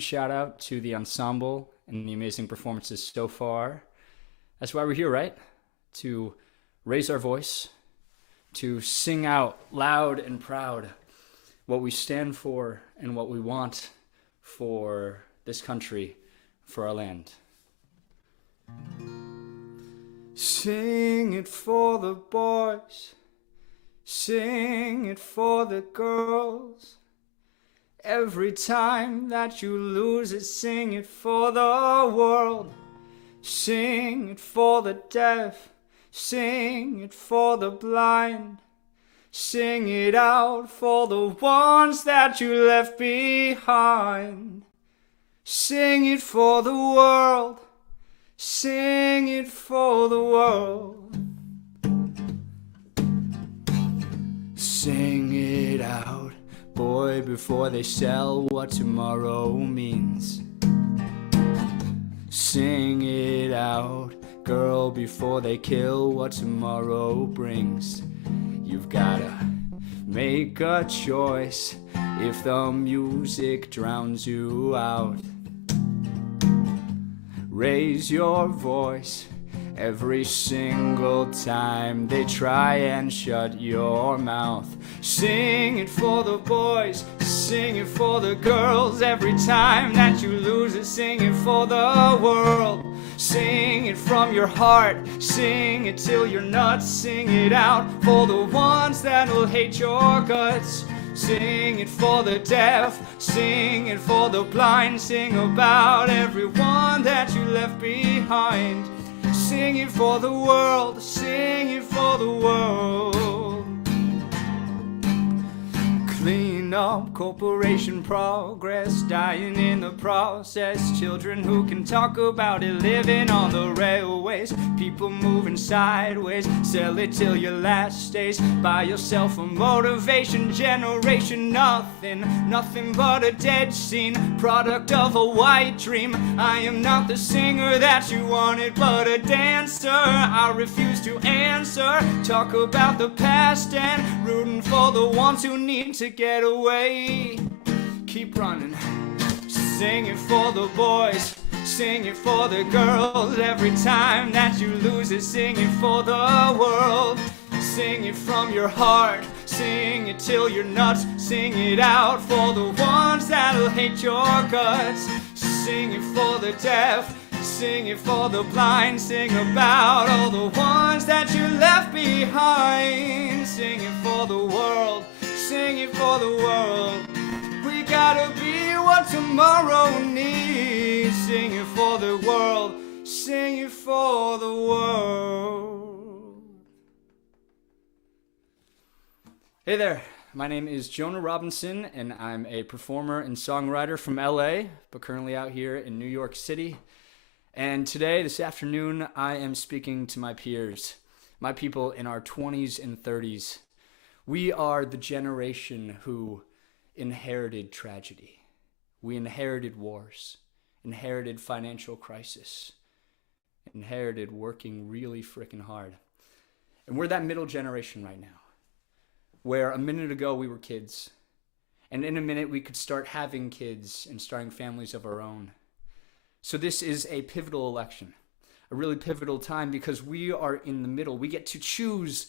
shout out to the ensemble and the amazing performances so far. That's why we're here, right? To raise our voice, to sing out loud and proud what we stand for and what we want for this country, for our land. Sing it for the boys, sing it for the girls. Every time that you lose it, sing it for the world. Sing it for the deaf, sing it for the blind. Sing it out for the ones that you left behind. Sing it for the world, sing it for the world. Sing it out, boy, before they sell what tomorrow means. Sing it out, girl, before they kill what tomorrow brings. You've gotta make a choice if the music drowns you out. Raise your voice every single time they try and shut your mouth. Sing it for the boys, sing it for the girls. Every time that you lose it, sing it for the world. Sing it from your heart, sing it till you're nuts. Sing it out for the ones that will hate your guts. Sing it for the deaf, sing it for the blind. Sing about everyone that you left behind. Sing it for the world, sing it for the world. Clean up corporation progress, dying in the process. Children who can talk about it, living on the railways. People moving sideways, sell it till your last days. Buy yourself a motivation generation. Nothing but a dead scene, product of a white dream. I am not the singer that you wanted, but a dancer. I refuse to answer. Talk about the past and rooting for the ones who need to get away. Keep running. Sing it for the boys, sing it for the girls. Every time that you lose it, sing it for the world. Sing it from your heart, sing it till you're nuts. Sing it out for the ones that'll hate your guts. Sing it for the deaf, sing it for the blind. Sing about all the ones that you left behind. Sing it for the world, sing it for the world. We gotta be what tomorrow needs. Sing it for the world, sing it for the world. Hey there, my name is Jonah Robinson, and I'm a performer and songwriter from LA, but currently out here in New York City. And today, this afternoon, I am speaking to my peers, my people in our 20s and 30s. We are the generation who inherited tragedy. We inherited wars, inherited financial crisis, inherited working really freaking hard. And we're that middle generation right now, where a minute ago we were kids, and in a minute we could start having kids and starting families of our own. So this is a pivotal election, a really pivotal time, because we are in the middle. We get to choose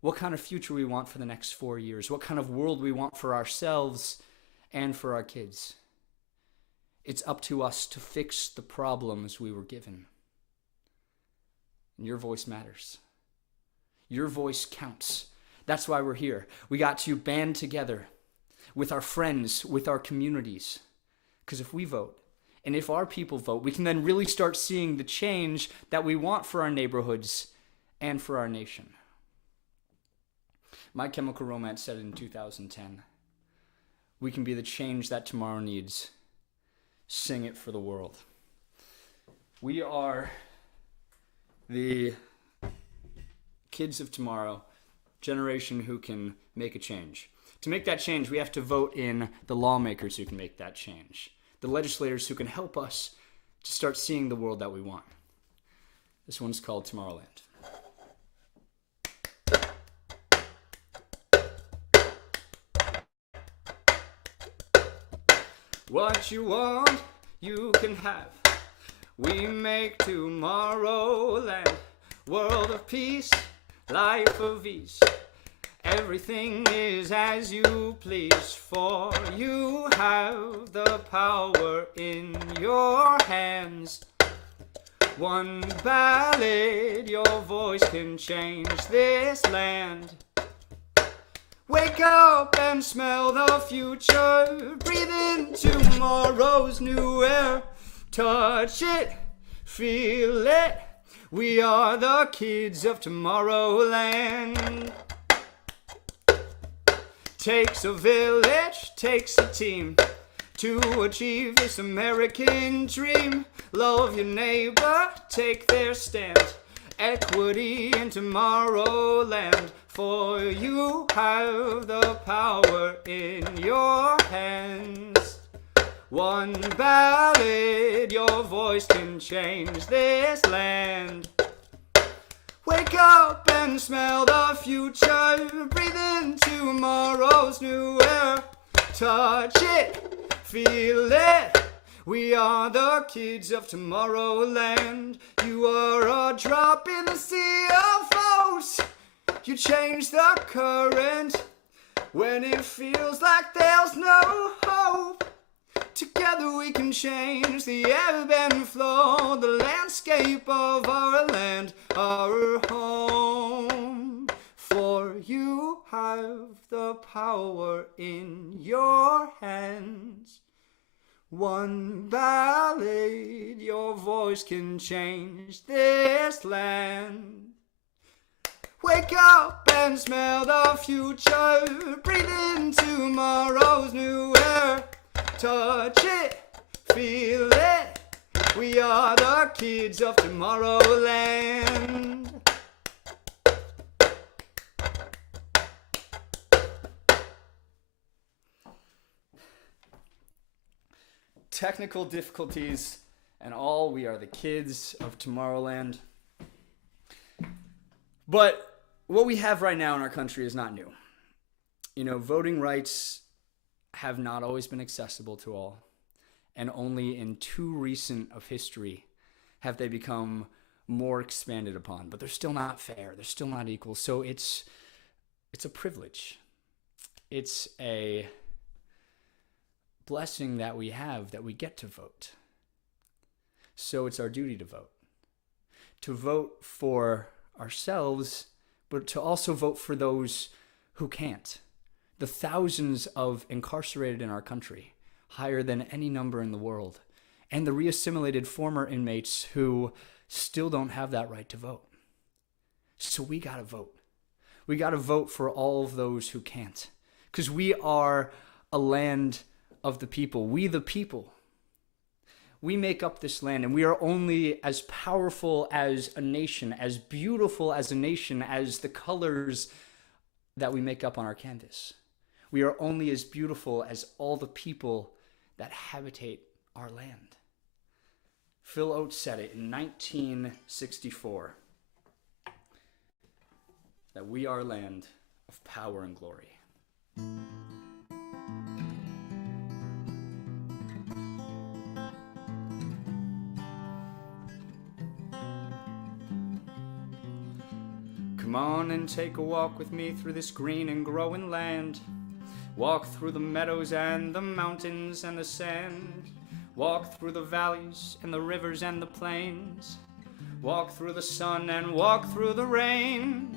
what kind of future we want for the next 4 years, what kind of world we want for ourselves and for our kids. It's up to us to fix the problems we were given. And your voice matters. Your voice counts. That's why we're here. We got to band together with our friends, with our communities. Because if we vote, and if our people vote, we can then really start seeing the change that we want for our neighborhoods and for our nation. My Chemical Romance said in 2010, we can be the change that tomorrow needs. Sing it for the world. We are the kids of tomorrow, generation who can make a change. To make that change, we have to vote in the lawmakers who can make that change, the legislators who can help us to start seeing the world that we want. This one's called Tomorrowland. What you want, you can have. We make Tomorrowland, world of peace, life of ease. Everything is as you please, for you have the power in your hands. One ballad, your voice can change this land. Wake up and smell the future. Breathe in tomorrow's new air. Touch it, feel it. We are the kids of Tomorrowland. Takes a village, takes a team to achieve this American dream. Love your neighbor, take their stand. Equity in Tomorrowland, for you have the power in your hands. One ballad, your voice can change this land. Wake up and smell the future. Breathe in tomorrow's new air. Touch it, feel it. We are the kids of Tomorrowland. You are a drop in the sea of votes. You change the current when it feels like there's no hope. Together we can change the ebb and flow, the landscape of our land, our home. For you have the power in your hands. One ballad, your voice can change this land. Wake up and smell the future. Breathe in tomorrow's new air. Touch it, feel it. We are the kids of Tomorrowland. Technical difficulties and all, we are the kids of Tomorrowland. But what we have right now in our country is not new. You know, voting rights have not always been accessible to all, and only in too recent of history have they become more expanded upon. But they're still not fair. They're still not equal. So it's a privilege. It's a blessing that we have, that we get to vote. So it's our duty to vote. To vote for ourselves, but to also vote for those who can't. The thousands of incarcerated in our country, higher than any number in the world, and the reassimilated former inmates who still don't have that right to vote. So we gotta vote. We gotta vote for all of those who can't, because we are a land of the people. We the people. We make up this land, and we are only as powerful as a nation, as beautiful as a nation, as the colors that we make up on our canvas. We are only as beautiful as all the people that habitate our land. Phil Oates said it in 1964, that we are a land of power and glory. Come on and take a walk with me through this green and growing land. Walk through the meadows and the mountains and the sand. Walk through the valleys and the rivers and the plains. Walk through the sun and walk through the rain.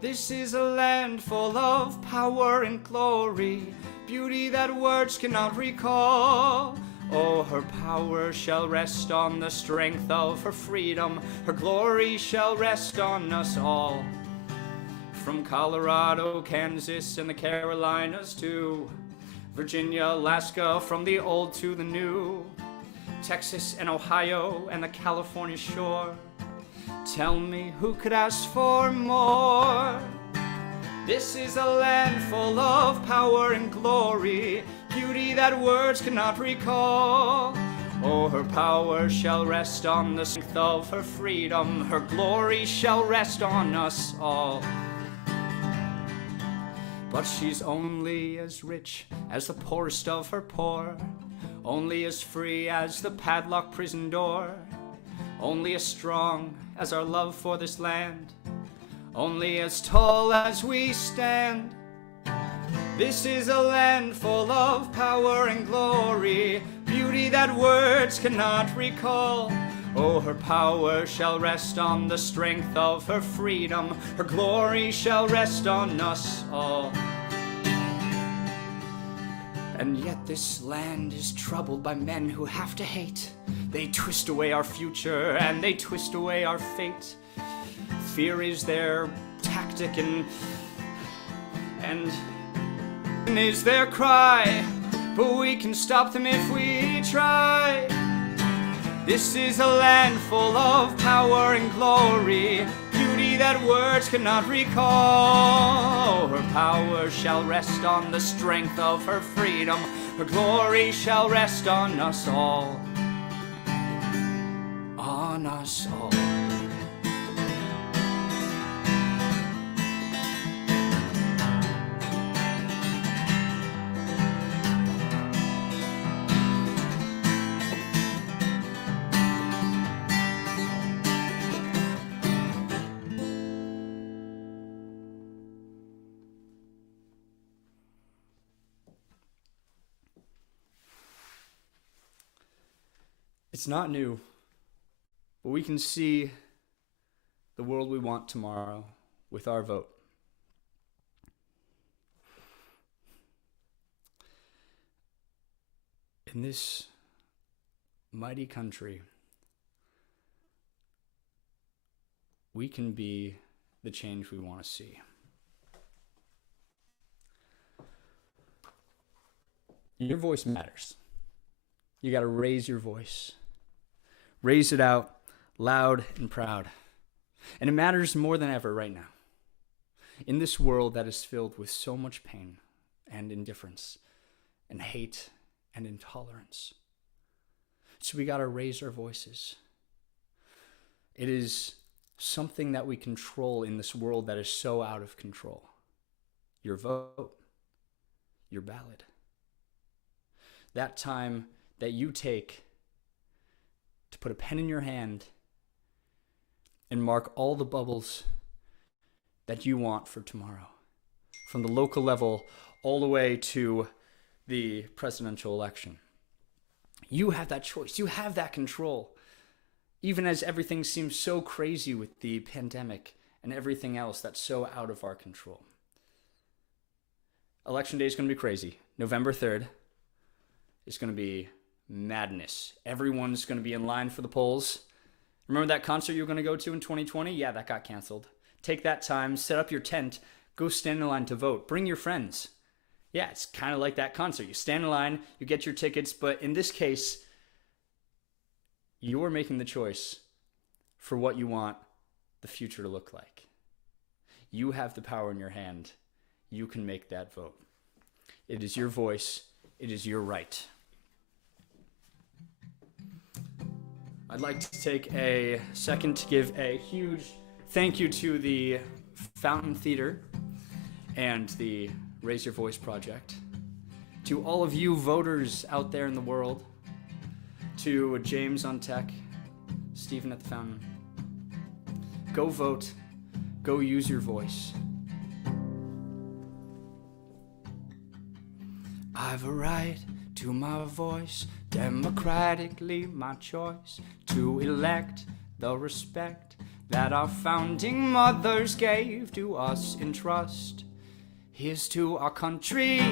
This is a land full of power and glory, beauty that words cannot recall. Oh, her power shall rest on the strength of her freedom. Her glory shall rest on us all. From Colorado, Kansas, and the Carolinas to Virginia, Alaska, from the old to the new, Texas and Ohio and the California shore. Tell me, who could ask for more? This is a land full of power and glory, beauty that words cannot recall. Oh, her power shall rest on the strength of her freedom. Her glory shall rest on us all. But she's only as rich as the poorest of her poor. only as free as the padlocked prison door, only as strong as our love for this land, only as tall as we stand. This is a land full of power and glory, beauty that words cannot recall. Oh, her power shall rest on the strength of her freedom, her glory shall rest on us all. And yet this land is troubled by men who have to hate. They twist away our future and they twist away our fate. Fear is their tactic and is their cry, but we can stop them if we try. This is a land full of power and glory, beauty that words cannot recall. Her power shall rest on the strength of her freedom, her glory shall rest on us all. On us all. It's not new, but we can see the world we want tomorrow with our vote. In this mighty country, we can be the change we want to see. Your voice matters. You got to raise your voice. Raise it out loud and proud. And it matters more than ever right now. In this world that is filled with so much pain and indifference and hate and intolerance. So we got to raise our voices. It is something that we control in this world that is so out of control. Your vote, your ballot. That time that you take to put a pen in your hand and mark all the bubbles that you want for tomorrow, from the local level all the way to the presidential election. You have that choice. You have that control. Even as everything seems so crazy with the pandemic and everything else that's so out of our control. Election day is going to be crazy. November 3rd is going to be madness. Everyone's going to be in line for the polls. Remember that concert you were going to go to in 2020? Yeah, that got canceled. Take that time, set up your tent, go stand in line to vote. Bring your friends. Yeah, it's kind of like that concert. You stand in line, you get your tickets, but in this case, you're making the choice for what you want the future to look like. You have the power in your hand. You can make that vote. It is your voice. It is your right. I'd like to take a second to give a huge thank you to the Fountain Theater and the Raise Your Voice Project, to all of you voters out there in the world, to James on tech, Stephen at the Fountain. Go vote. Go use your voice. I've a right to my voice, democratically my choice, to elect the respect that our founding mothers gave to us in trust. Here's to our country.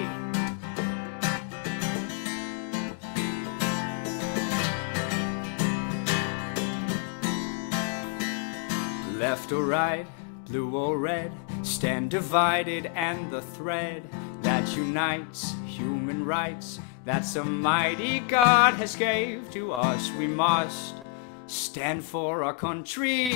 Left or right, blue or red, stand divided and the thread that unites human rights, that's a mighty God has gave to us. We must stand for our country.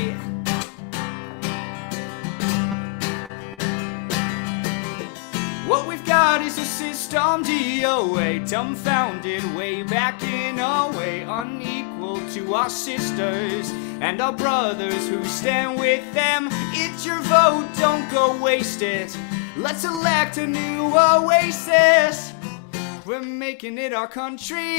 What we've got is a system DOA, dumbfounded way back in a way, unequal to our sisters and our brothers who stand with them. It's your vote, don't go waste it. Let's elect a new oasis. We're making it our country.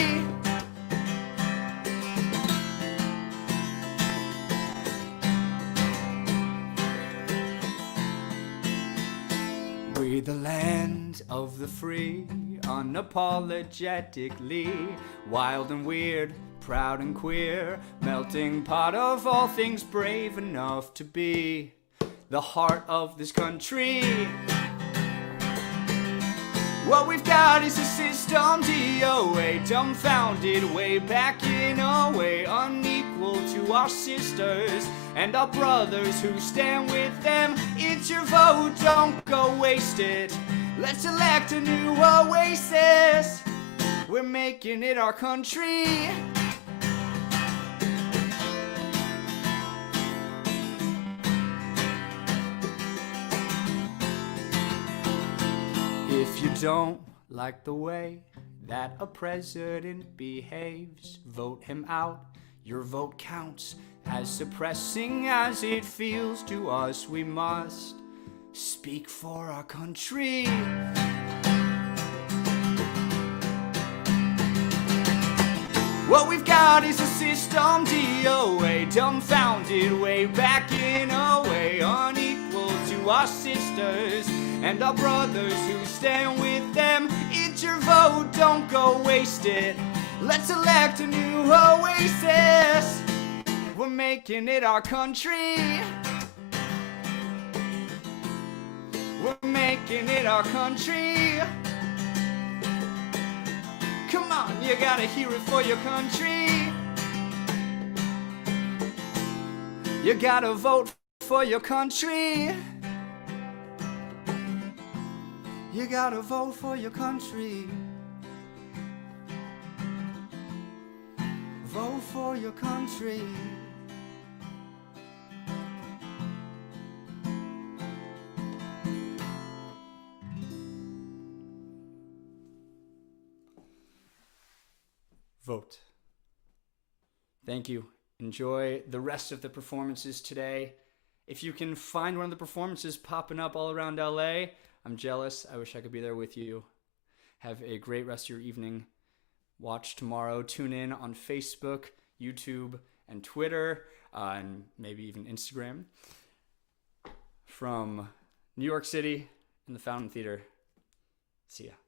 We're the land of the free, unapologetically wild and weird, proud and queer, melting pot of all things brave enough to be the heart of this country. What we've got is a system DOA, dumbfounded way back in a way, unequal to our sisters and our brothers who stand with them. It's your vote, don't go waste it. Let's elect a new oasis. We're making it our country. If you don't like the way that a president behaves, vote him out. Your vote counts. As suppressing as it feels to us, we must speak for our country. What we've got is a system DOA, dumbfounded way back in a way, unequal to our sisters and our brothers who stand with them. It's your vote, don't go waste it. Let's elect a new oasis. We're making it our country. We're making it our country. Come on, you gotta hear it for your country. You gotta vote for your country. You gotta vote for your country. Vote for your country. Vote. Thank you. Enjoy the rest of the performances today. If you can find one of the performances popping up all around LA, I'm jealous. I wish I could be there with you. Have a great rest of your evening. Watch tomorrow. Tune in on Facebook, YouTube, and Twitter, and maybe even Instagram. From New York City in the Fountain Theater. See ya.